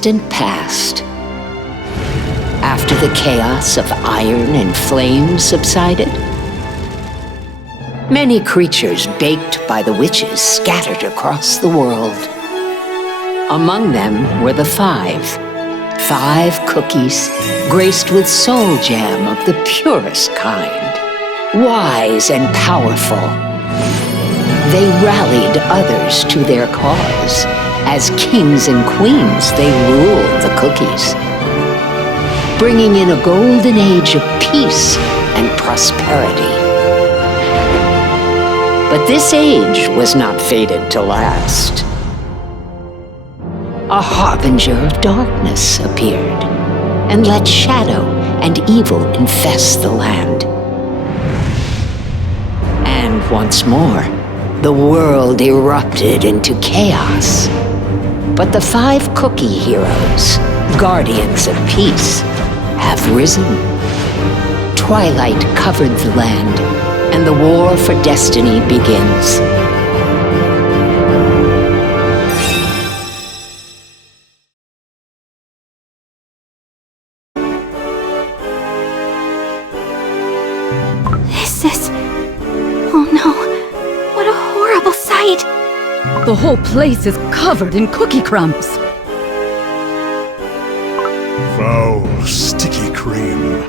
distant past. After the chaos of iron and flame subsided, many creatures baked by the witches scattered across the world. Among them were the five cookies graced with soul jam of the purest kind, wise and powerful. They rallied others to their cause. As kings and queens, they ruled the cookies, bringing in a golden age of peace and prosperity. But this age was not fated to last. A harbinger of darkness appeared and let shadow and evil infest the land. And once more, the world erupted into chaos. But the five cookie heroes, guardians of peace, have risen. Twilight covered the land, and the war for destiny begins. Oh no, what a horrible sight! The whole place is covered in cookie crumbs. Foul, sticky cream.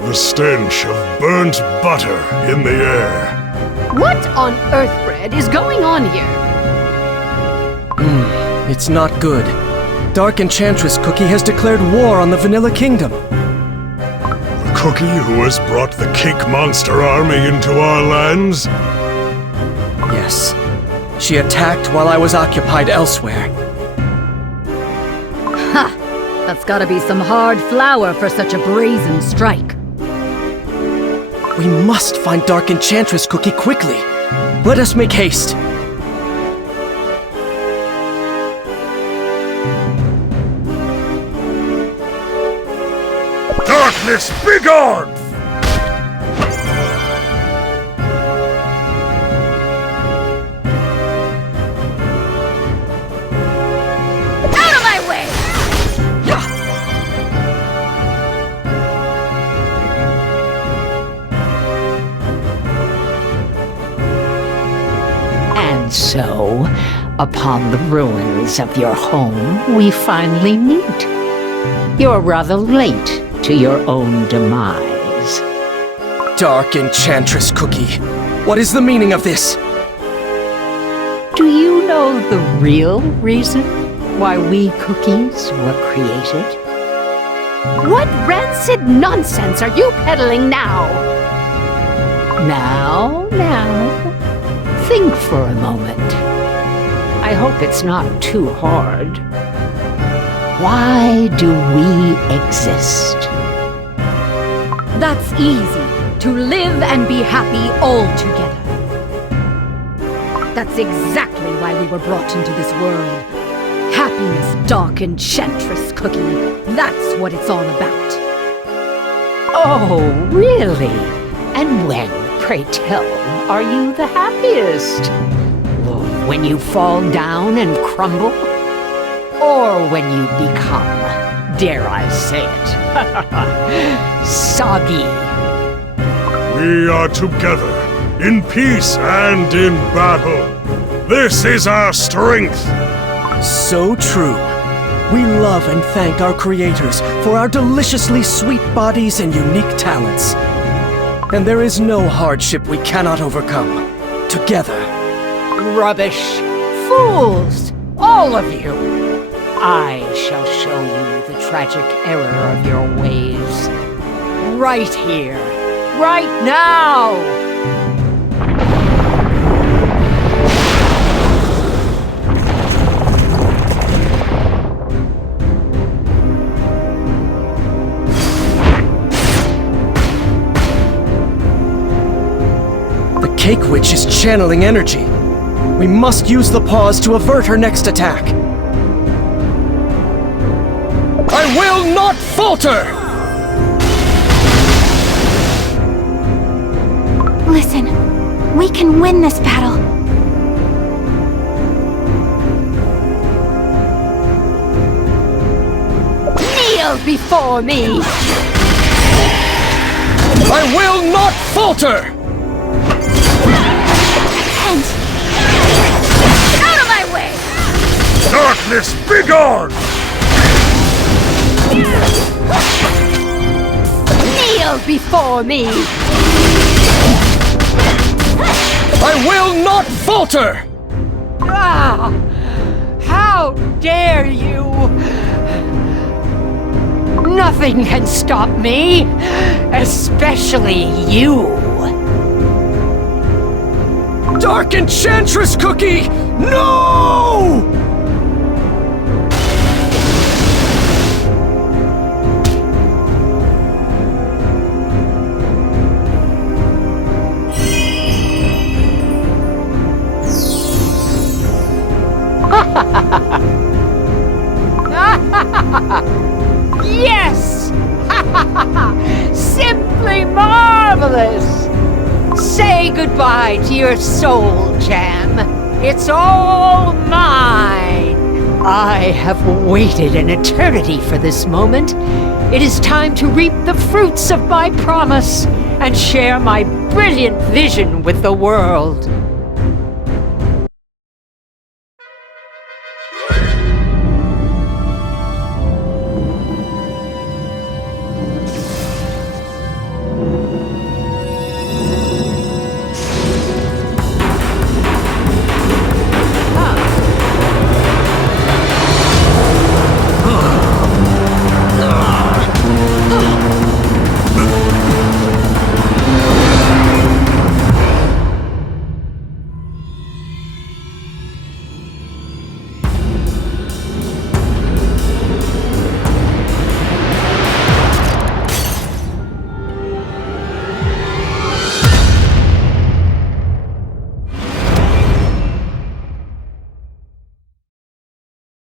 The stench of burnt butter in the air. What on earth, Bread, is going on here? It's not good. Dark Enchantress Cookie has declared war on the Vanilla Kingdom. The cookie who has brought the cake monster army into our lands? Yes. She attacked while I was occupied elsewhere. Ha! That's gotta be some hard flour for such a brazen strike. We must find Dark Enchantress Cookie quickly. Let us make haste. Darkness, begone! Out of my way! And so, upon the ruins of your home, we finally meet. You're rather late to your own demise. Dark Enchantress Cookie, what is the meaning of this? Do you know the real reason why we cookies were created? What rancid nonsense are you peddling now? Now, think for a moment. I hope it's not too hard. Why do we exist? That's easy. To live and be happy all together. That's exactly why we were brought into this world. Happiness, Dark Enchantress Cookie. That's what it's all about. Oh, really? And when, pray tell, are you the happiest? When you fall down and crumble? Or when you become, dare I say it, soggy? We are together, in peace and in battle. This is our strength. So true. We love and thank our creators for our deliciously sweet bodies and unique talents. And there is no hardship we cannot overcome. Together. Rubbish! Fools! All of you! I shall show you the tragic error of your ways. Right here. Right now! The Cake Witch is channeling energy. We must use the pause to avert her next attack. I will not falter! Listen, we can win this battle. before me! I will not falter! And out of my way! Darkness, begone! Kneel before me! I will not falter! Ah! How dare you! Nothing can stop me, especially you! Dark Enchantress Cookie! No! Yes! Simply marvelous! Say goodbye to your soul, Jam. It's all mine! I have waited an eternity for this moment. It is time to reap the fruits of my promise and share my brilliant vision with the world.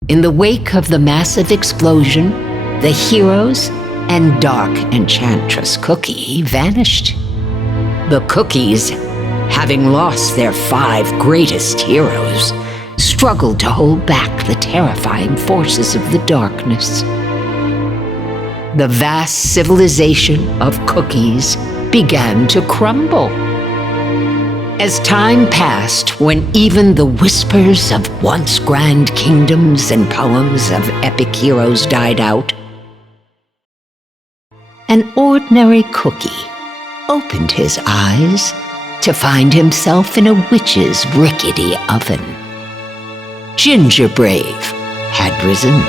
In the wake of the massive explosion, the heroes and Dark Enchantress Cookie vanished. The Cookies, having lost their 5 greatest heroes, struggled to hold back the terrifying forces of the darkness. The vast civilization of Cookies began to crumble. As time passed, when even the whispers of once grand kingdoms and poems of epic heroes died out, an ordinary Cookie opened his eyes to find himself in a witch's rickety oven. Ginger Brave had risen.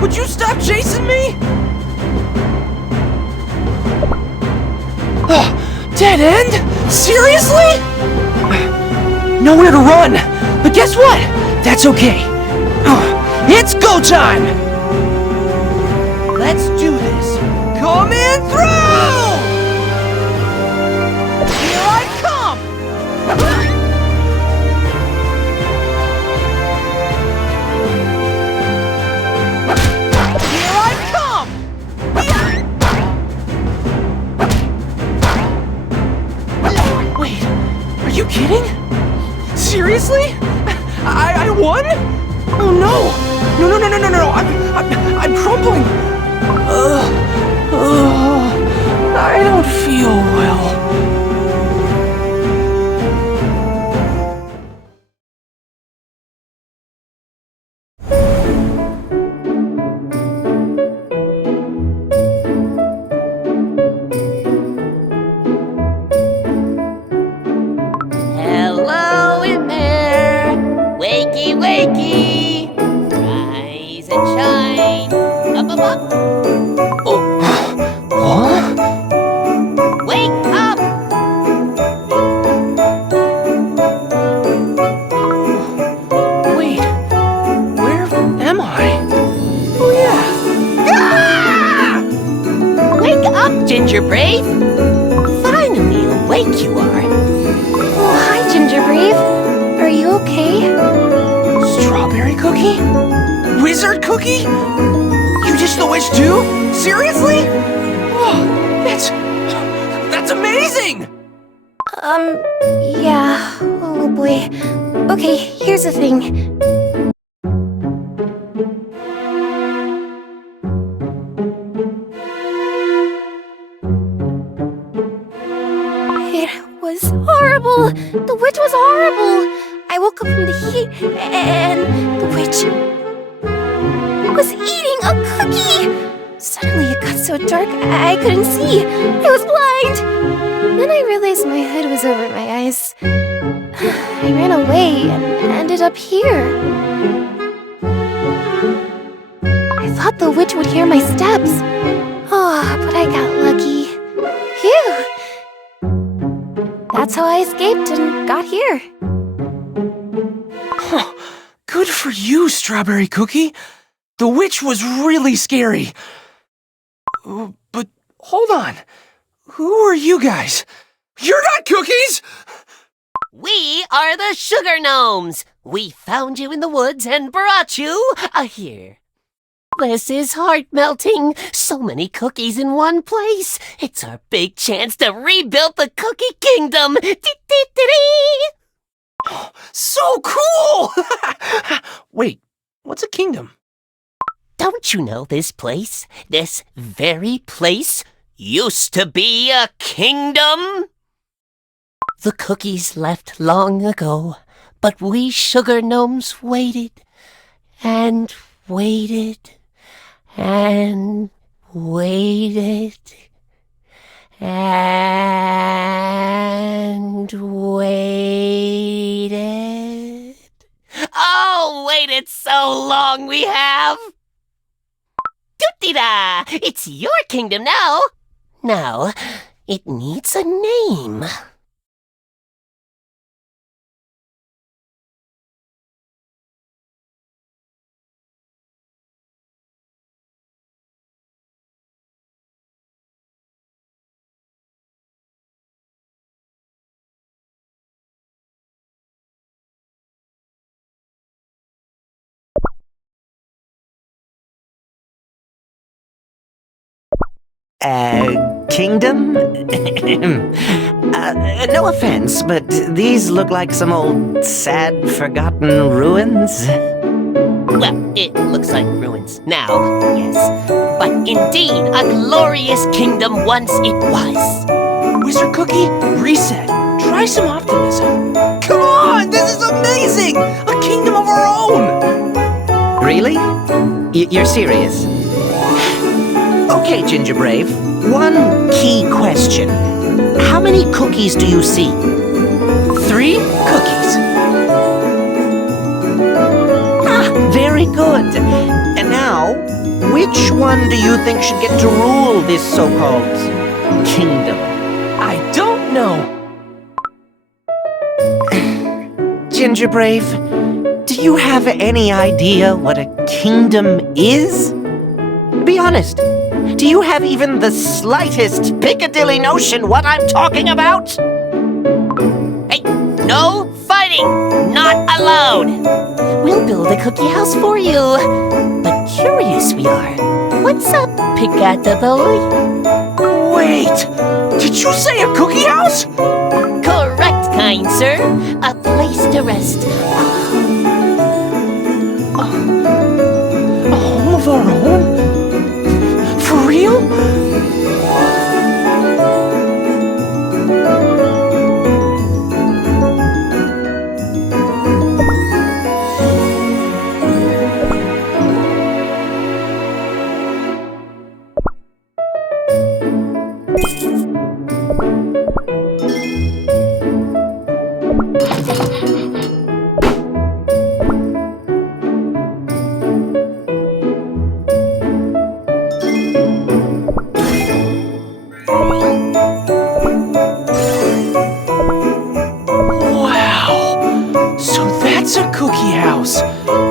Would you stop chasing me? Dead end? Seriously? Nowhere to run. But guess what? That's okay. It's go time! Let's do this. Coming through! Here I come! Wait, are you kidding? Seriously? I won? Oh no! No! I'm crumbling. I don't feel well. Hello in there! Wakey, wakey! Rise and shine! Up! Huh? Wake up! Wait, where am I? Oh yeah. Wake up, Ginger Brave! Finally awake you are! Oh, hi, Ginger Brave. Are you okay? Strawberry cookie? Wizard cookie? You just the witch too? Seriously? Oh, that's amazing! Yeah. Oh boy. Okay, here's the thing. It was horrible! The witch was horrible! I woke up from the heat and the witch was eating a cookie! Suddenly it got so dark I couldn't see. I was blind! Then I realized my hood was over my eyes. I ran away and ended up here. I thought the witch would hear my steps. Oh, but I got lucky. Phew! That's how I escaped and got here. Huh. Good for you, Strawberry Cookie. The witch was really scary. But hold on. Who are you guys? You're not cookies! We are the Sugar Gnomes. We found you in the woods and brought you here. This is heart-melting. So many cookies in one place. It's our big chance to rebuild the Cookie Kingdom. So cool! Wait, what's a kingdom? Don't you know this place? This very place used to be a kingdom? The cookies left long ago, but we Sugar Gnomes waited and waited and waited and waited. Oh, waited so long we have! Dootida! It's your kingdom now! Now, it needs a name. Kingdom? No offense, but these look like some old, sad, forgotten ruins. Well, it looks like ruins now, yes. But indeed, a glorious kingdom once it was. Wizard Cookie, reset. Try some optimism. Come on, this is amazing! A kingdom of our own! Really? You're serious? Okay, Ginger Brave. One key question. How many cookies do you see? 3 cookies. Ah, very good. And now, which one do you think should get to rule this so-called kingdom? I don't know. Ginger Brave, do you have any idea what a kingdom is? Be honest. Do you have even the slightest Piccadilly notion what I'm talking about? Hey, no fighting! Not allowed! We'll build a cookie house for you. But curious we are. What's up, Piccadilly? Wait! Did you say a cookie house? Correct, kind sir. A place to rest. A home of our own? For real?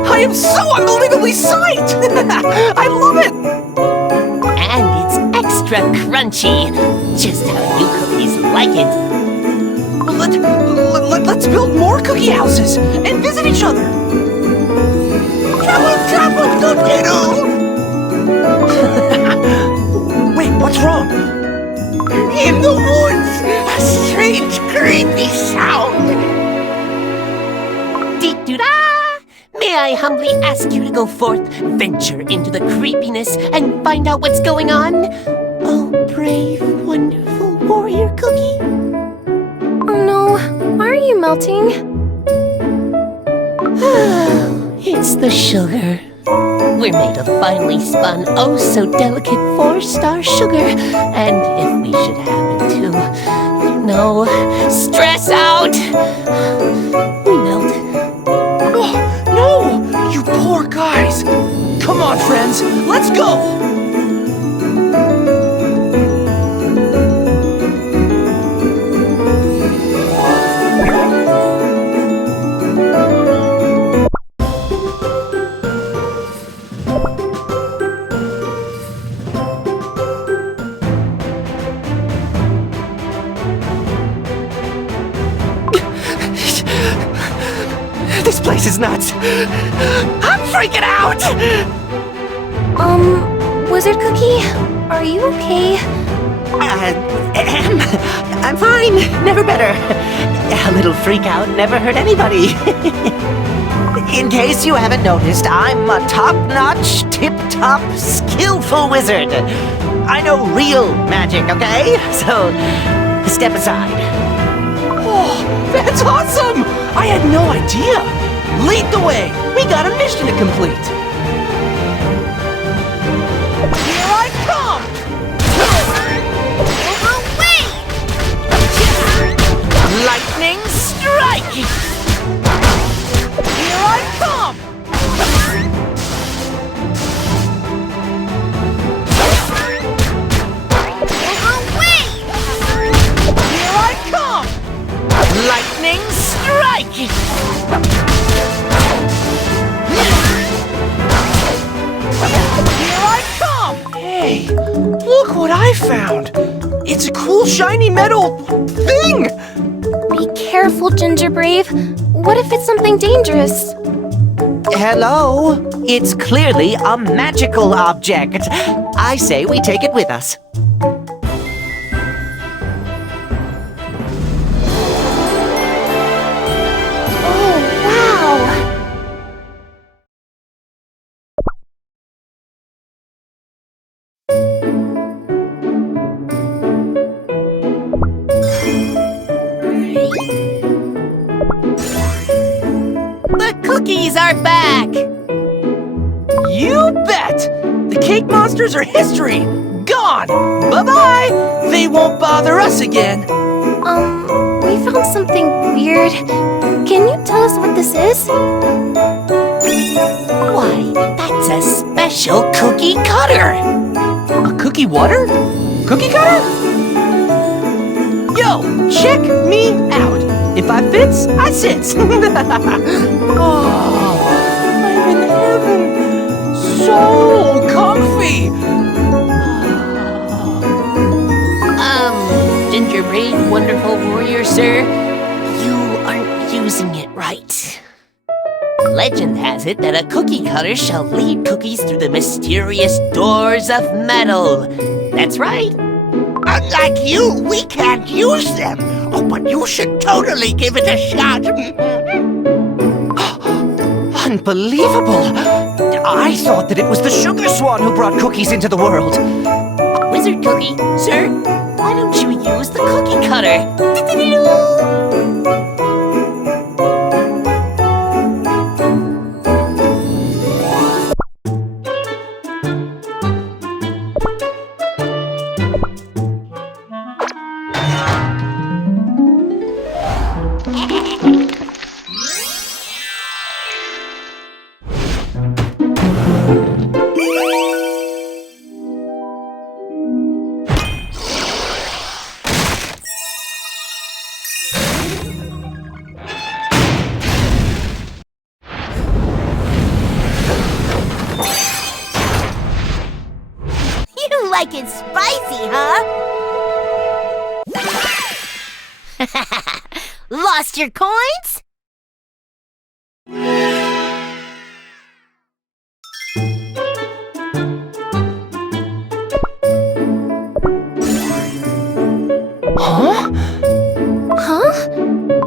I am so unbelievably psyched! I love it! And it's extra crunchy. Just how you cookies like it. Let's build more cookie houses and visit each other. Trouble, cookie dough! Wait, what's wrong? In the woods, a strange creature I humbly ask you to go forth, venture into the creepiness, and find out what's going on? Oh, brave, wonderful warrior cookie. Oh no, why are you melting? It's the sugar. We're made of finely spun, oh so delicate 4-star sugar. And if we should happen to, stress out, we melt. Oh, no! You poor guys! Come on, friends, let's go! This place is nuts. I'm freaking out! Wizard Cookie, are you okay? I'm fine. Never better. A little freak out never hurt anybody. In case you haven't noticed, I'm a top-notch, tip-top, skillful wizard. I know real magic, okay? So, step aside. Oh, that's awesome! I had no idea! Lead the way! We got a mission to complete! Here I come! Away! Lightning strike! Here I come! Away! Here I come! Lightning strike! Here I come! Hey, look what I found! It's a cool shiny metal thing! Be careful, Ginger Brave. What if it's something dangerous? Hello? It's clearly a magical object. I say we take it with us. Oh, wow! The cookies are back! You bet! The cake monsters are history! Gone! Bye-bye! They won't bother us again! We found something weird. Can you tell us what this is? Why, that's a special cookie cutter! A cookie water? Cookie cutter? Yo, check me out! If I fits, I sits! Oh, I'm in heaven! So comfy! Ginger Brave, wonderful warrior, sir, you aren't using it right. Legend has it that a cookie cutter shall lead cookies through the mysterious doors of metal. That's right. Unlike you, we can't use them. Oh, but you should totally give it a shot. Unbelievable! I thought that it was the Sugar Swan who brought cookies into the world. Wizard Cookie, sir, why don't you use the cookie cutter? You like it spicy, huh? Lost your coins? Huh?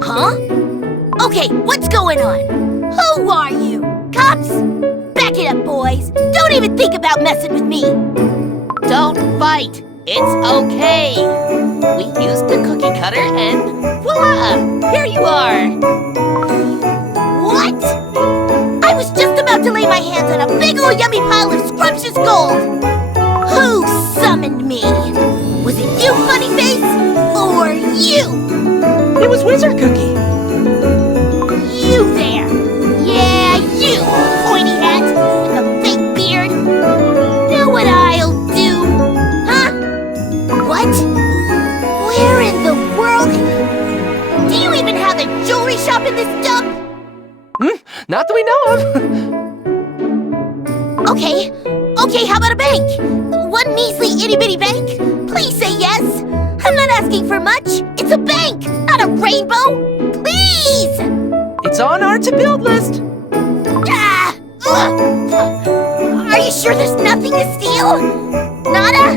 Huh? Okay, what's going on? Who are you? Copy even think about messing with me. Don't fight. It's okay. We used the cookie cutter and voila! Here you are. What? I was just about to lay my hands on a big ol' yummy pile of scrumptious gold. Who summoned me? Was it you, Funny Face? Or you? It was Wizard Cookie. You there. Yeah, you, pointy hat with a fake beard. Know what I'll do? Huh? What? Where in the world? Do you even have a jewelry shop in this dump? Not that we know of. Okay, how about a bank? One measly itty-bitty bank? Please say yes. I'm not asking for much. It's a bank, not a rainbow. Please! It's on our to-build list. Ah! Are you sure there's nothing to steal? Nada?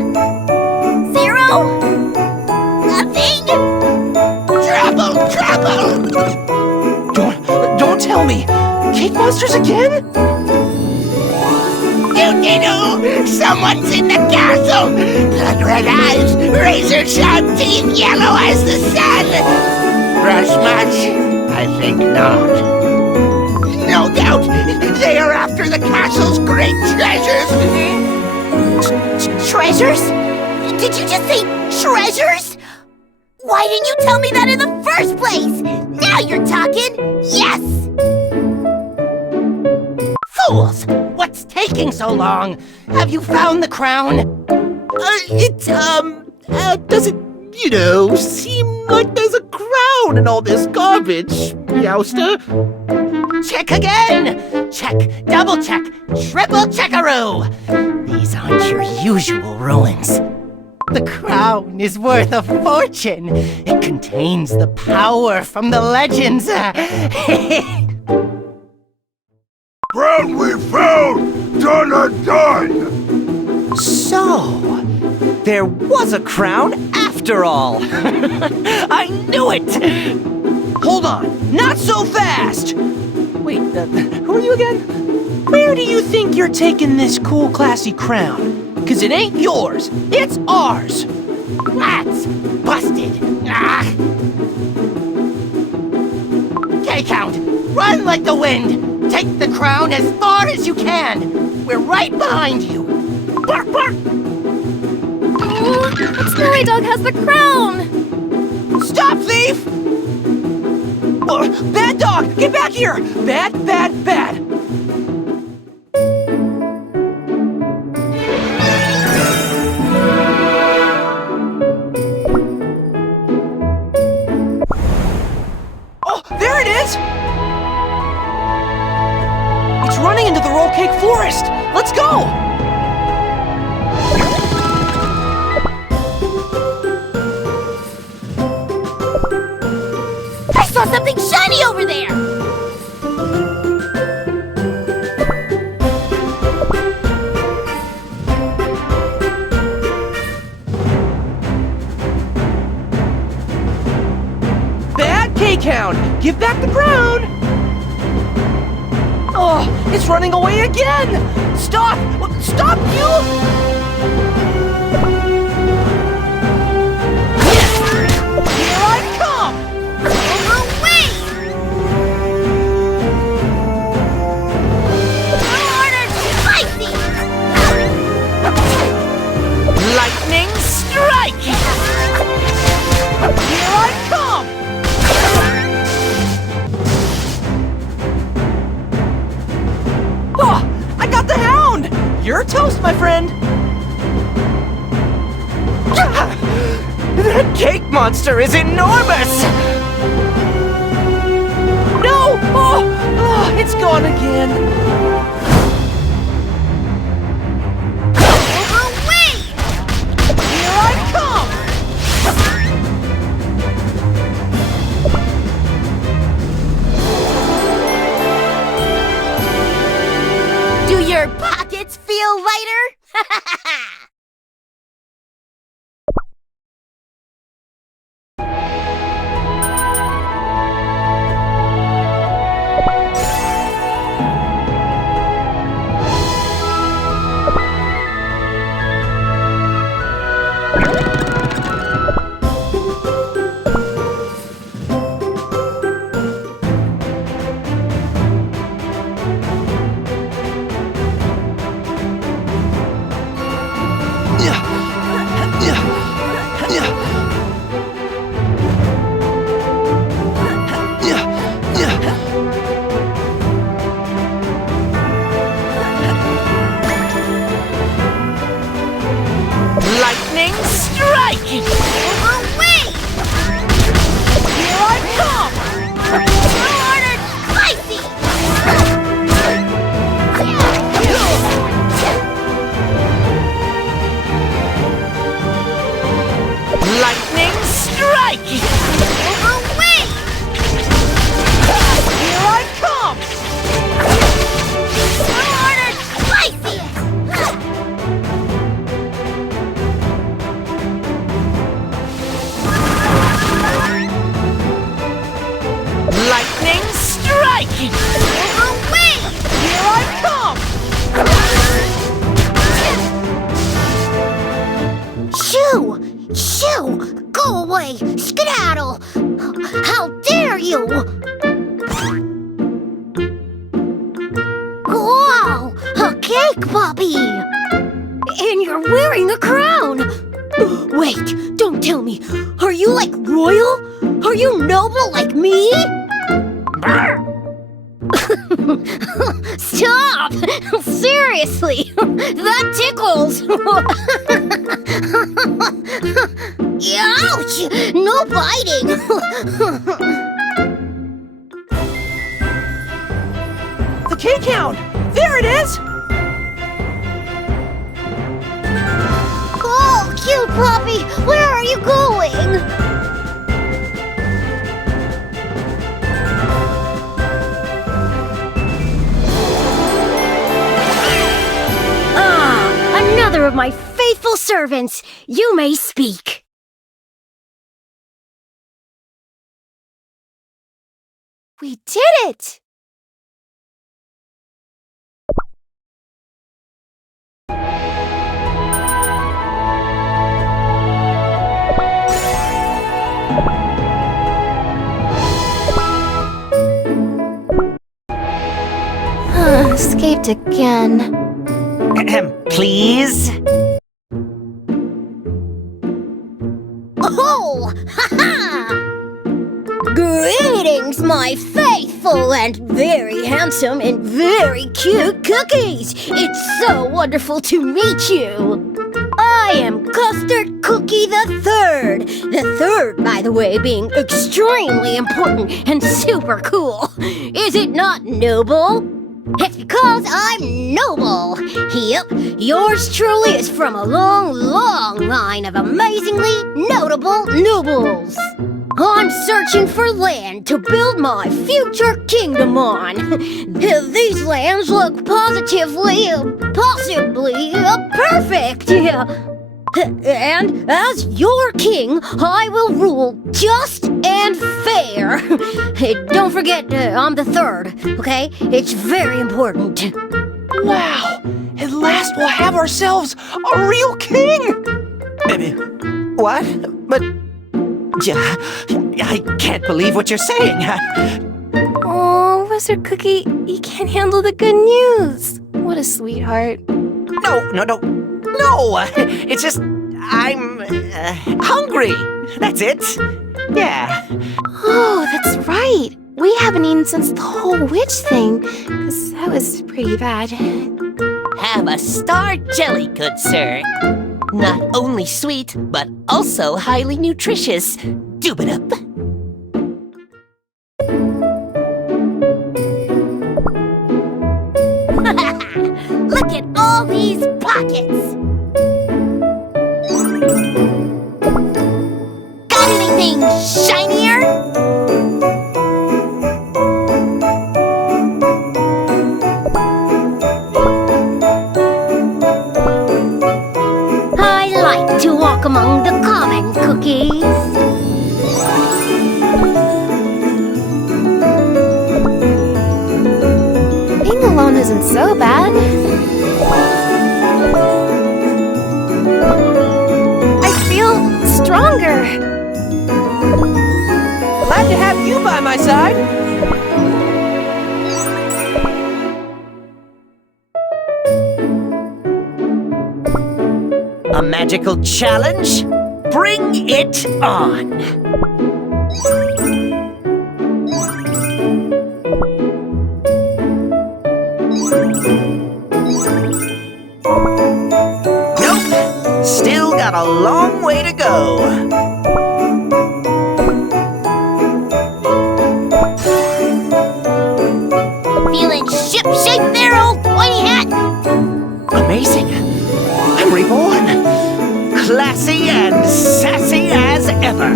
Zero? Nothing? Trouble! Don't tell me. Cake monsters again? Do-de-do! Someone's in the castle! Blood-red eyes, razor-sharp teeth, yellow as the sun! Rush much? I think not. No doubt, they are after the castle's great treasures! Treasures? Did you just say treasures? Why didn't you tell me that in the first place? Now you're talking! Yes! Fools! What's taking so long? Have you found the crown? Doesn't, seem like there's a crown in all this garbage, Meowster. Check again! Check, double check, triple checkaroo! These aren't your usual ruins. The crown is worth a fortune. It contains the power from the legends. Crown we found! Done and done! So, there was a crown after all. I knew it! Hold on, not so fast! Wait, who are you again? Where do you think you're taking this cool, classy crown? 'Cause it ain't yours, it's ours! That's busted! Ah. K-Count, run like the wind! Take the crown as far as you can! We're right behind you! Bark, bark! But Snowy Dog has the crown! Stop, thief! Bad dog, get back here! Bad! Oh, there it is! It's running into the roll cake forest! Let's go! I saw something shiny over there! Bad K-Count! Give back the crown! Oh, it's running away again! Stop! Stop, you! Here I come! Away! Order spicy! Lightning strike! Here I come! Oh, I got the hound! You're toast, my friend! That cake monster is enormous! No! Oh, it's gone again! Away! Here I come! Do your pockets feel lighter? Lightning strike! Away! Here I come! Order spicy! Lightning strike! Away! Here I come! Order spicy! Lightning strike! Away! Here I come! Shoo! Shoo! Go away! Skedaddle! How dare you! Wow! A cake puppy! And you're wearing a crown! Wait, don't tell me. Are you like royal? Are you noble like me? Stop! Seriously! That tickles! Ouch! No biting! The cake hound! There it is! Oh, cute puppy! Where are you going? Another of my faithful servants. You may speak. We did it! Escaped again. Please? Oh! Ha-ha! Greetings, my faithful and very handsome and very cute cookies! It's so wonderful to meet you! I am Custard Cookie the Third. The third, by the way, being extremely important and super cool. Is it not noble? It's because I'm noble. Yep, yours truly is from a long, long line of amazingly notable nobles. I'm searching for land to build my future kingdom on. These lands look positively, possibly perfect. And as your king, I will rule just and fair. Don't forget, I'm the third, okay? It's very important. Wow! At last we'll have ourselves a real king! What? But... yeah, I can't believe what you're saying. Oh, Wizard Cookie, you can't handle the good news. What a sweetheart. No! It's just... I'm... hungry. That's it. Yeah. Oh, that's right. We haven't eaten since the whole witch thing, because that was pretty bad. Have a star jelly, good sir. Not only sweet, but also highly nutritious. Doob it up. Look at all these pockets! Got anything shinier? I like to walk among the common cookies. Being alone isn't so bad. I feel stronger. Glad to have you by my side! A magical challenge? Bring it on! Nope! Still got got a long way to go. Feeling shipshape there, old pointy hat? Amazing. I'm reborn. Classy and sassy as ever.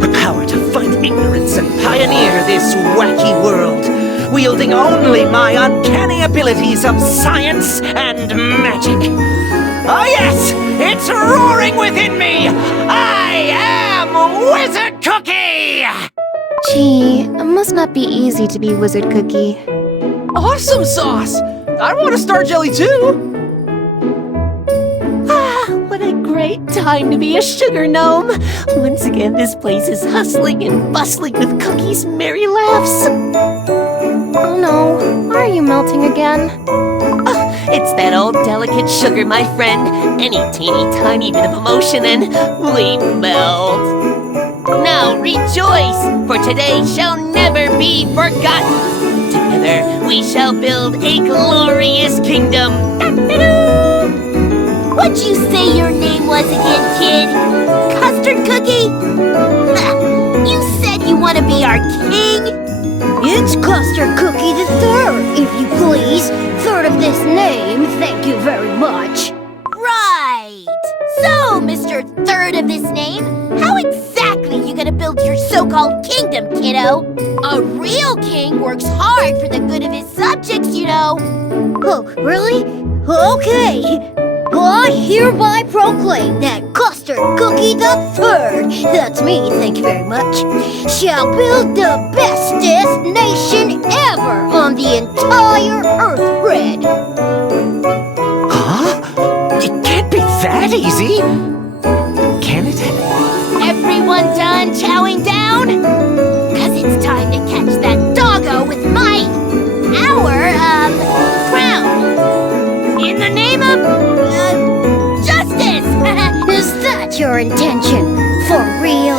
The power to fight ignorance and pioneer this wacky world, wielding only my uncanny abilities of science and magic. Oh yes, it's roaring within me. I am Wizard Cookie! Gee, it must not be easy to be Wizard Cookie. Awesome sauce! I want a star jelly too! What a great time to be a sugar gnome! Once again, this place is hustling and bustling with Cookie's merry laughs. Oh no, are you melting again? It's that old delicate sugar, my friend. Any teeny tiny bit of emotion and we melt. Now rejoice, for today shall never be forgotten. Together we shall build a glorious kingdom. What'd you say your name was again, kid? Custard Cookie? You said you want to be our king? It's Custard Cookie the Third, if you please. Third of this name, thank you very much. Right! So, Mr. Third of this name, how exactly you gonna build your so-called kingdom, kiddo? A real king works hard for the good of his subjects, you know. Oh, really? Okay. Well, I hereby proclaim that Custard Cookie the Third, that's me, thank you very much, shall build the bestest nation ever on the entire Earth Red. Huh? It can't be that easy. Can it? Everyone done chowing down? Cause it's time to catch that doggo with our crown. In the name of, justice! Is that your intention? For real?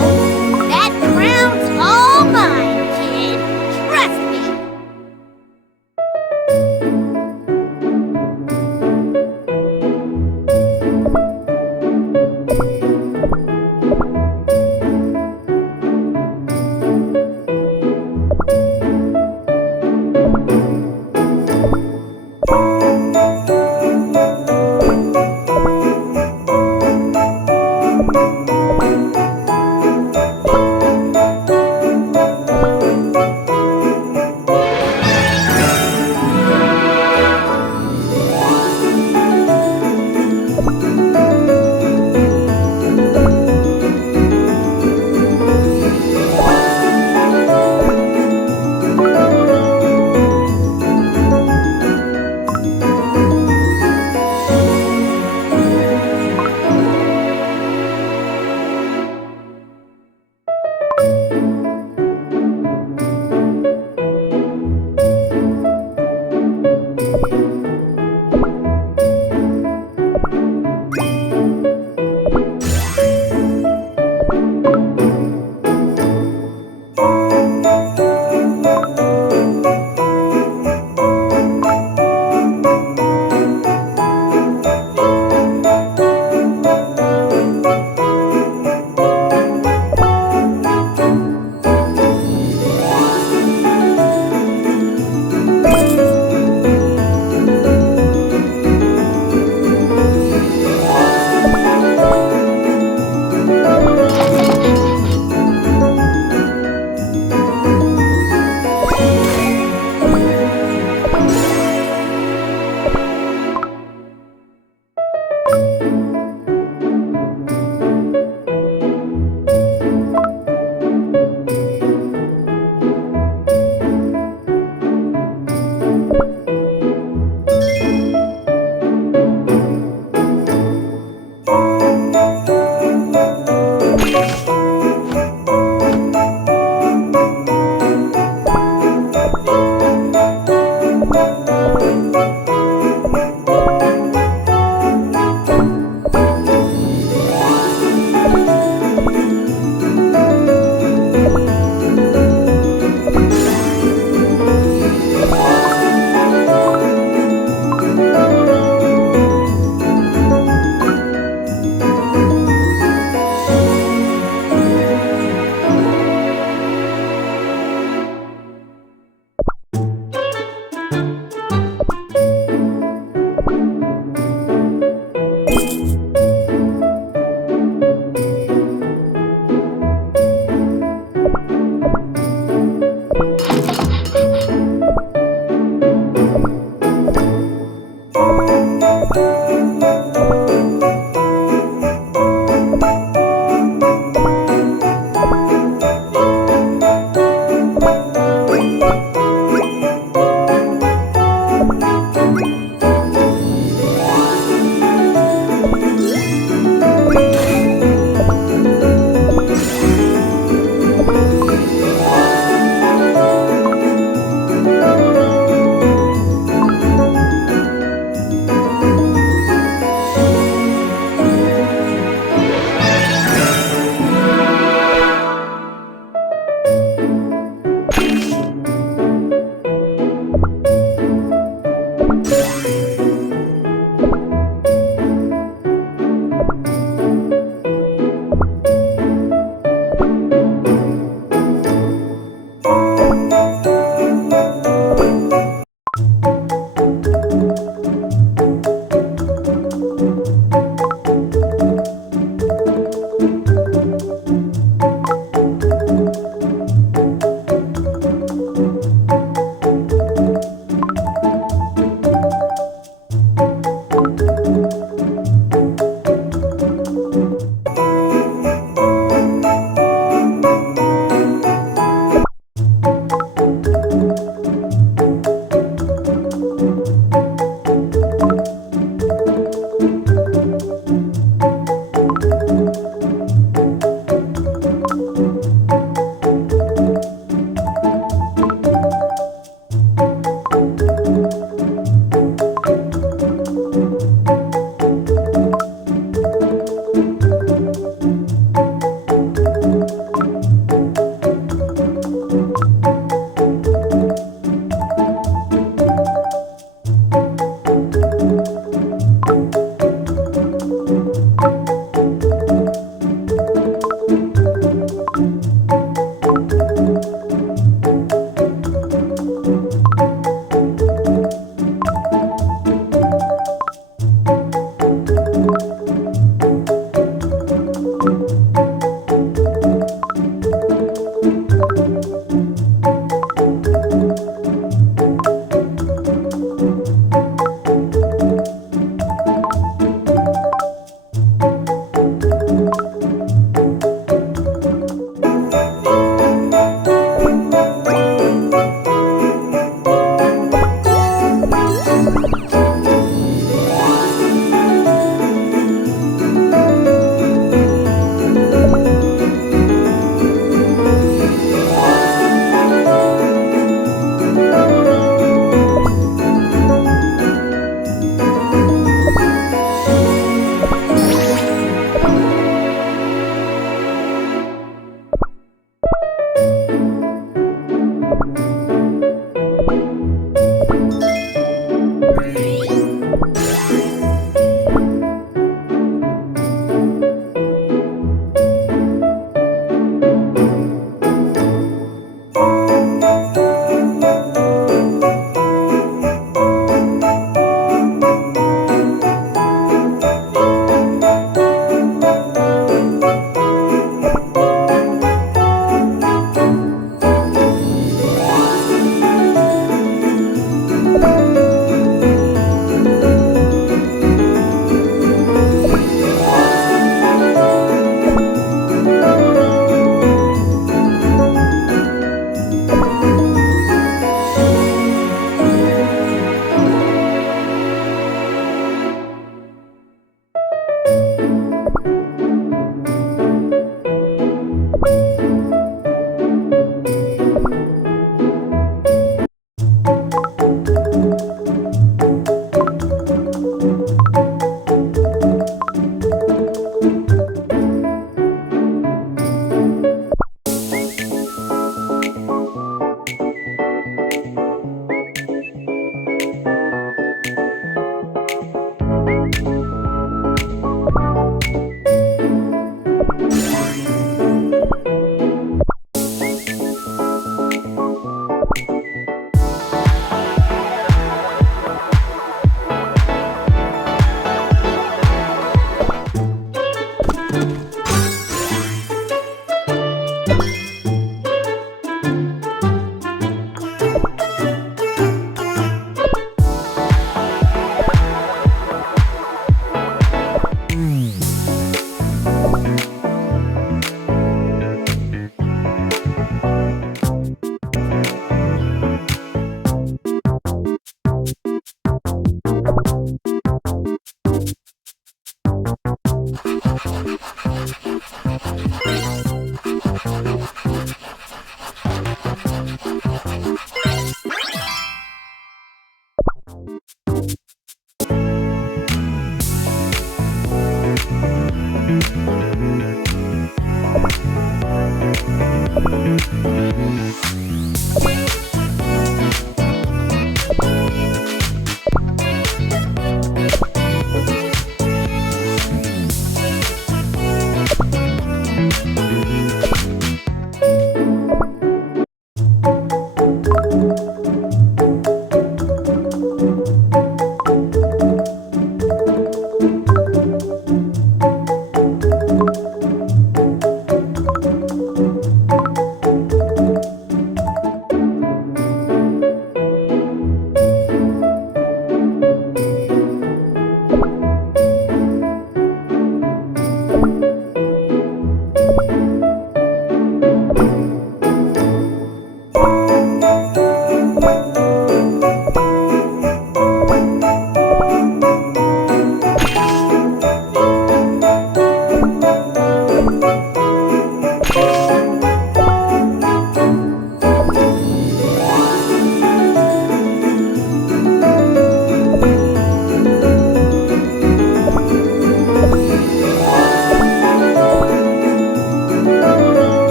That crown's all mine, kid. Trust me.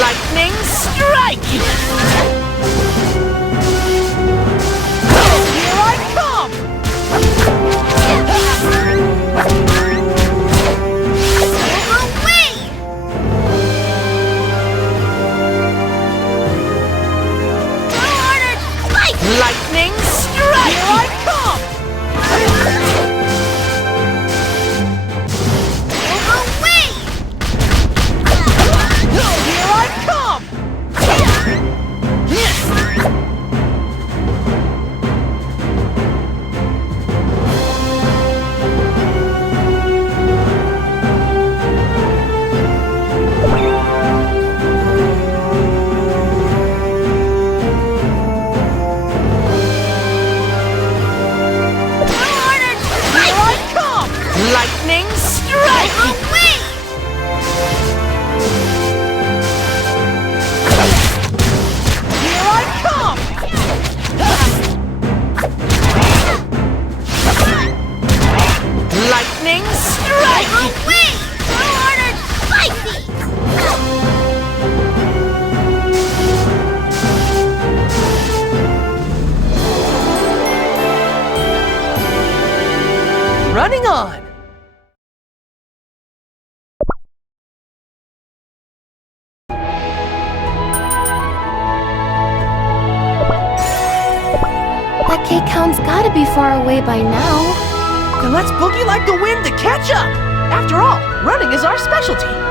Lightning strike! Here I come! Away! Two-hearted fight! Lightning strike! Here I come! Away! Here I come! Two-hearted Here fight! I come! Lightning strike! Away! Here I come! Lightning strike! Away! Two-hearted fight! Running on! That cake hound's gotta be far away by now. Then let's boogie like the wind to catch up! After all, running is our specialty.